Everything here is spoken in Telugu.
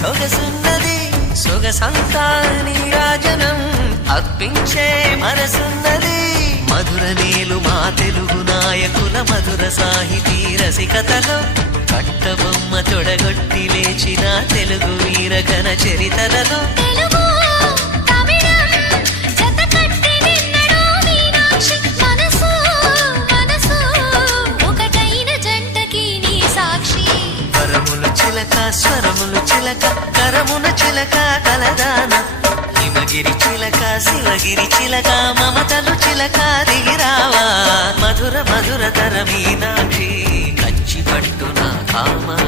సొగసున్నది సొగసంతా నీరాజనం అర్పించే మనసున్నది. మధుర నేలు మా తెలుగు నాయకుల మధుర సాహితీ రసికతలో కట్టబొమ్మ తొడగొట్టి లేచిన తెలుగు వీరగణ చరితలలో చిలక స్వరములు చిలక కరమున చిలక కలదాన. హిమగిరి చిలక శివగిరి చిలక మమతలు చిలక దిగిరావా. మధుర మధుర తర మీనాక్షి కచ్చి పట్టున కామాక్షి